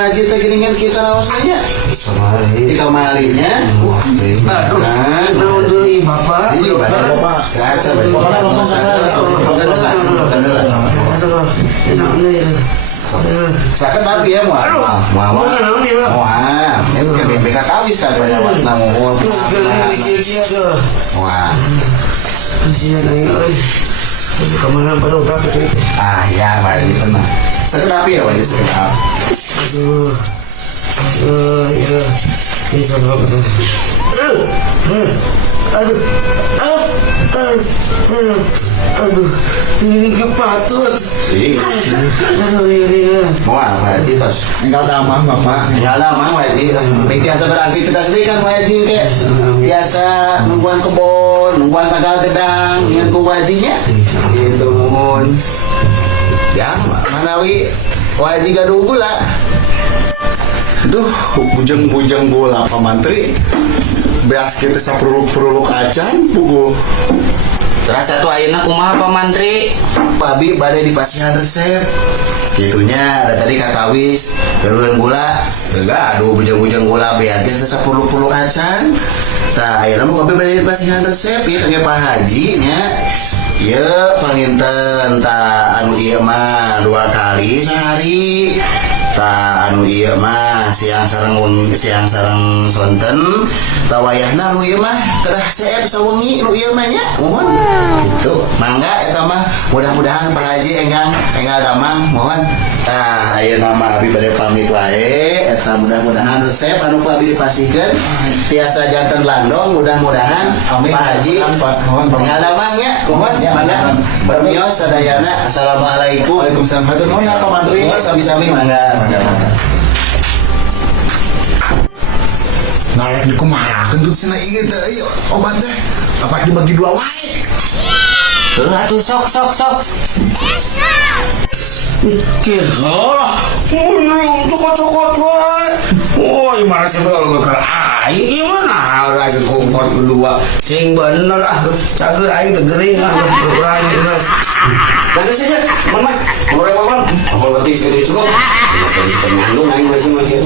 wajib teh geuningan kita naosnya. Di kamarinya. Kan. Naon deui Bapak? Ini Bapak. Saca Bapak ngomong sakala. Aduh, enak nih. Sakit tapi ya muah. Ini kayak BPK kawis kan banyak warna muah. Muah. Kasihan aing. Kemana pada udah tuh? Ya, mari tenang. Sakit tapi ya wajib sakit apa? Ya. Ini sama betul. Aduh, ini kepatut. Muah, wajib tos. Enggak damang Bapak. Enggak damang wajib. Biasa beraktivitas ini kan wajib kayak biasa nungguan kebun, nungguan tagal gedang, yang ku wajibnya. Itu mohon. Ya, manawi wajib gaduh gula. Duh, bujang-bujang bola Pak Mantri. Beas kita sapruluk-pruluk acan pugu. Terasa tuh ayeuna kumaha Pak Mantri? Babi badai dipasihan resep. Gitunya ada tadi kakawis, keluhan gula. Enggak, aduh bujang-bujang gula beas kita sapruluk-pruluk acan. Tah ayeuna mah kopi badai dipasihan resep ieu kangge Pak Haji nya. Ieu panginten tah anu ieu mah 2 kali sehari. Ta anu ieu mah siang sareng sonten ta wayahna anu ieu mah kedah seep sawengi nu ieu mah nya mohon kitu mangga eta mah mudah-mudahan Pak Haji enggal damang mohon tah ayeuna mah abi bade pamit wae eta mudah-mudahan resep anu abi dipasihkeun tiasa janten landong mudah-mudahan Pak Haji enggal damang nya mohon ya mangga permios sadayana assalamualaikum. Waalaikumsalam. Hatur nuhun Pak Mantri sami-sami mangga. Nah, yang dikumarakan tuh sana inget ayo obat teh apa dibagi 2 wae. Atuh sok. Mikir. Mun cokot-cokot wae. Oh, imara sih kalau keur aing gimana lagi kompor kedua. Sing bener cager aing teh geuring kurang geus. Bagus saja, Mama. Boleh Bang. Apa berarti sudah cukup? Tadi penyandung aing masih.